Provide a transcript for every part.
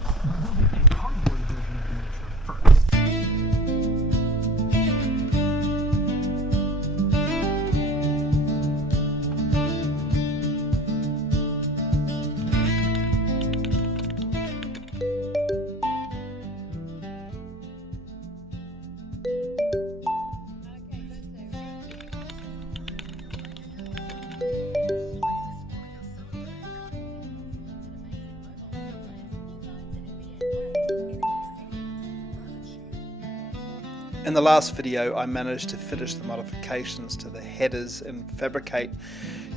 a cardboard version of the miniature first. In the last video I managed to finish the modifications to the headers in Fabricate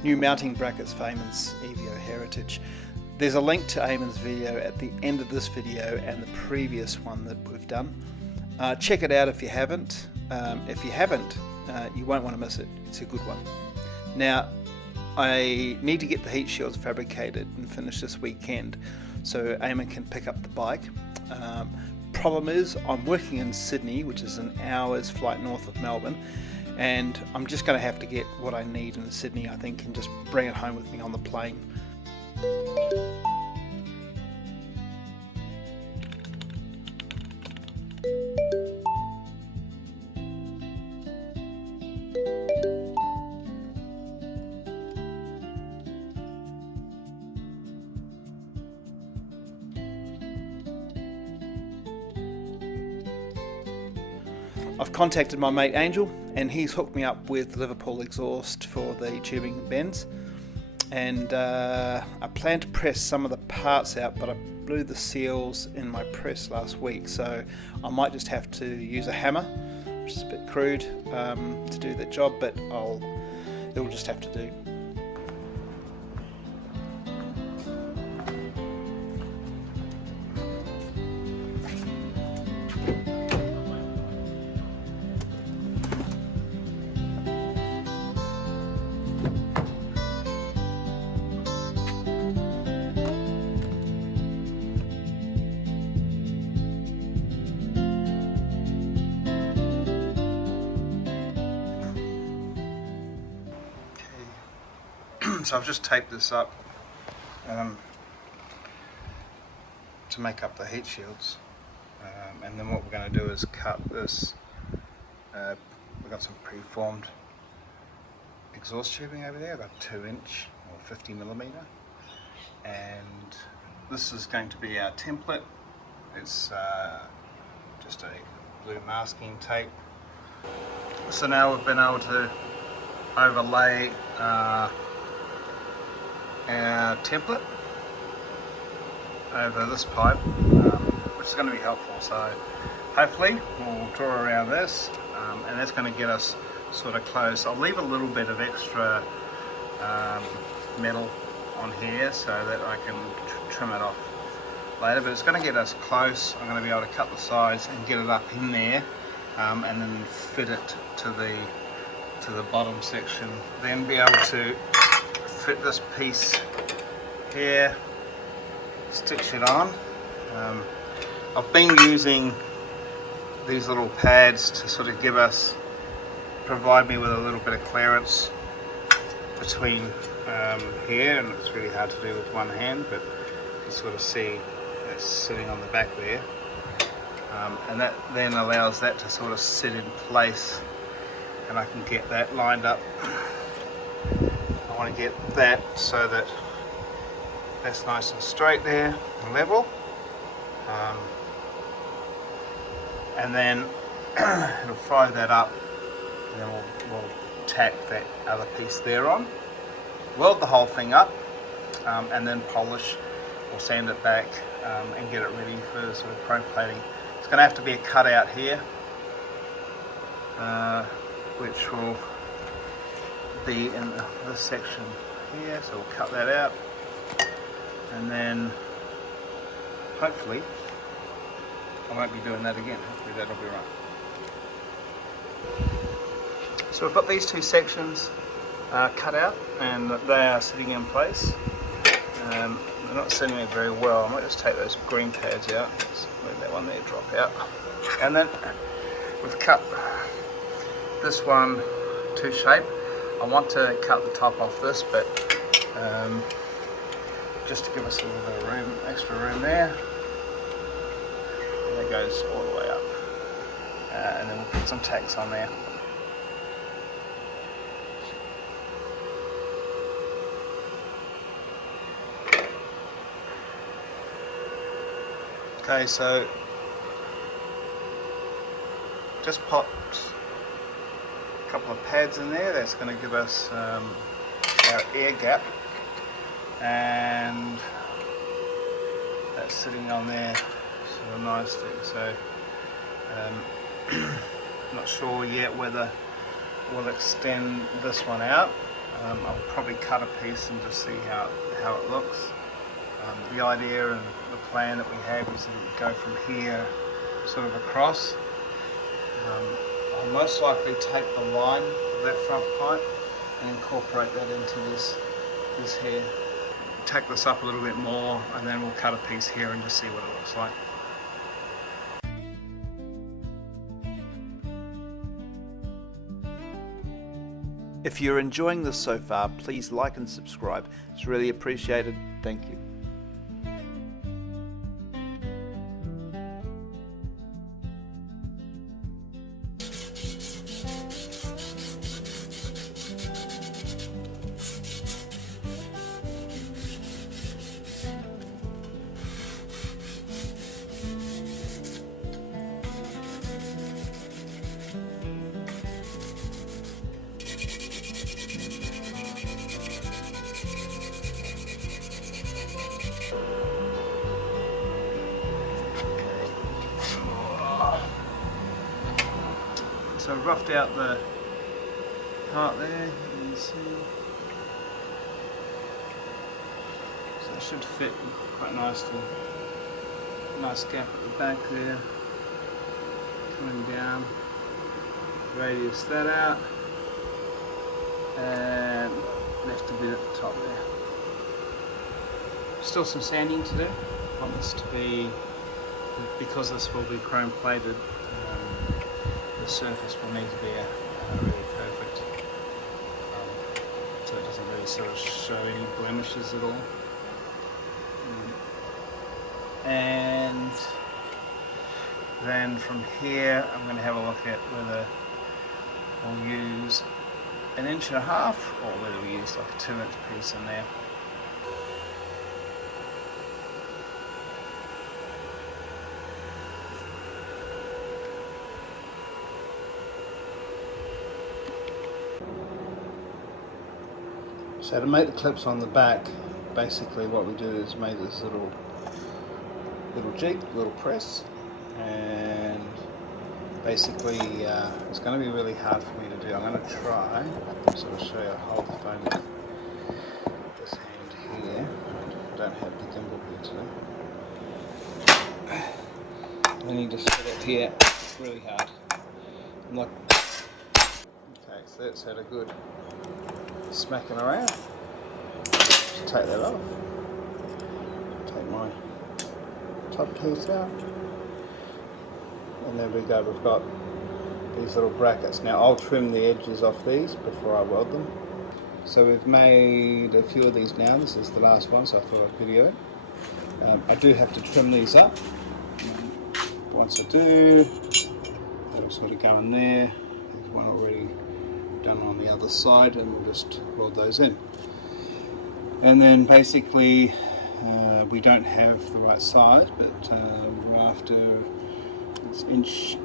new mounting brackets for Aymens EVO Heritage. There's a link to Aymens' video at the end of this video and the previous one that we've done. Check it out if you haven't. If you haven't, you won't want to miss it. It's a good one. Now I need to get the heat shields fabricated and finished this weekend so Aymens can pick up the bike. Problem is I'm working in Sydney, which is an hour's flight north of Melbourne, and I'm just going to have to get what I need in Sydney, I think, and just bring it home with me on the plane. I've contacted my mate Angel and he's hooked me up with Liverpool exhaust for the tubing bends, and I plan to press some of the parts out, but I blew the seals in my press last week, so I might just have to use a hammer, which is a bit crude to do that job, but it'll just have to do. So I've just taped this up to make up the heat shields, and then what we're going to do is cut this. We've got some preformed exhaust tubing over there. I've got 2-inch or 50mm, and this is going to be our template. It's just a blue masking tape. So now we've been able to overlay our template over this pipe, which is going to be helpful. So hopefully we'll draw around this, and that's going to get us sort of close. I'll leave a little bit of extra metal on here so that I can trim it off later, but it's going to get us close. I'm going to be able to cut the sides and get it up in there, and then fit it to the bottom section, then be able to fit this piece here, stitch it on. I've been using these little pads to sort of provide me with a little bit of clearance between here, and it's really hard to do with one hand, but you sort of see it's sitting on the back there, and that then allows that to sort of sit in place, and I can get that lined up. I want to get that so that that's nice and straight there and level, and then it'll fry that up, and then we'll tack that other piece there on, weld the whole thing up, and then polish or sand it back, and get it ready for sort of chrome plating. It's going to have to be a cutout here, which will be in this section here, so we'll cut that out, and then hopefully I won't be doing that again. Hopefully that'll be right. So we've got these two sections cut out, and they are sitting in place. They're not sitting there very well. I might just take those green pads out. Let's let that one there drop out, and then we've cut this one to shape. I want to cut the top off this, but just to give us a little bit of room, extra room there, and that goes all the way up. And then we'll put some tacks on there. Okay, so just popped a couple of pads in there. That's going to give us our air gap, and that's sitting on there sort of nicely. So not sure yet whether we'll extend this one out. I'll probably cut a piece and just see how it looks. The idea and the plan that we have is that it would go from here sort of across. I'll most likely take the line of that front pipe and incorporate that into this here. Tack this up a little bit more, and then we'll cut a piece here and just see what it looks like. If you're enjoying this so far, please like and subscribe. It's really appreciated. Thank you. So I've roughed out the part there, you can see. So it should fit quite nicely. Nice gap at the back there. Coming down. Radius that out. And left a bit at the top there. Still some sanding to do. I want this to be, because this will be chrome plated, the surface will need to be really perfect, so it doesn't really sort of show any blemishes at all. And then from here I'm going to have a look at whether we'll use 1.5 inches or whether we use like a 2-inch piece in there. So to make the clips on the back, basically what we do is make this little jig, little press, and basically it's going to be really hard for me to do. I'm going to try, sort of show you, hold the phone with this hand here. I don't have the gimbal here today. And you just put it here, it's really hard. I'm like, okay, so that's had a good smacking around. Just take that off. Take my top piece out. And there we go, we've got these little brackets. Now I'll trim the edges off these before I weld them. So we've made a few of these now. This is the last one, so I thought I'd video it. I do have to trim these up. Once I do, that'll sort of go in there. There's one already done on the other side, and we'll just weld those in. And then basically we don't have the right side, but we're after it's 1.25 inch,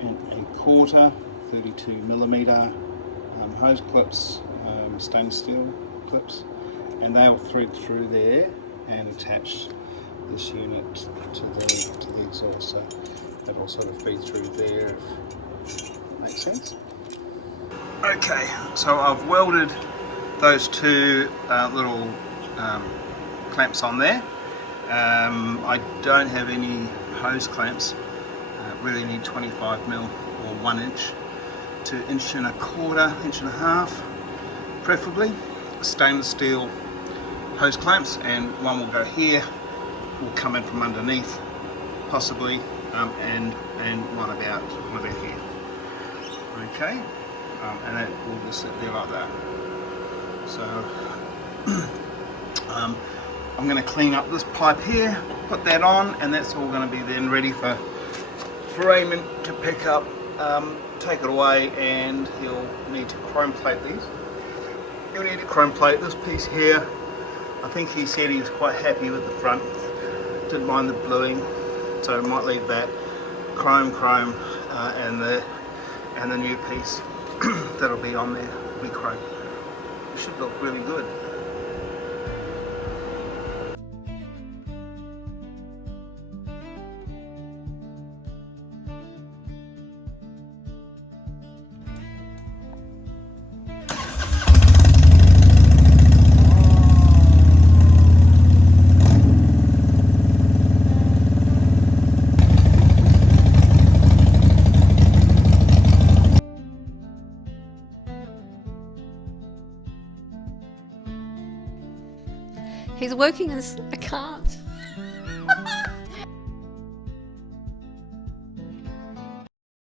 32mm hose clips, stainless steel clips, and they will thread through there and attach this unit to the exhaust, so that will sort of feed through there, if that makes sense. Okay, so I've welded those two little clamps on there. I don't have any hose clamps. Really need 25mm or 1 inch to 1.25 inches, preferably. Stainless steel hose clamps, and one will go here, will come in from underneath, possibly, and one about here. Okay. And that will just sit there like that. So I'm going to clean up this pipe here, put that on, and that's all going to be then ready for for Aymens to pick up, take it away, and he'll need to chrome plate these. He'll need to chrome plate this piece here. I think he said he was quite happy with the front, didn't mind the bluing, so I might leave that. Chrome, and the new piece that'll be on there will be chrome. It should look really good. He's working as I can't.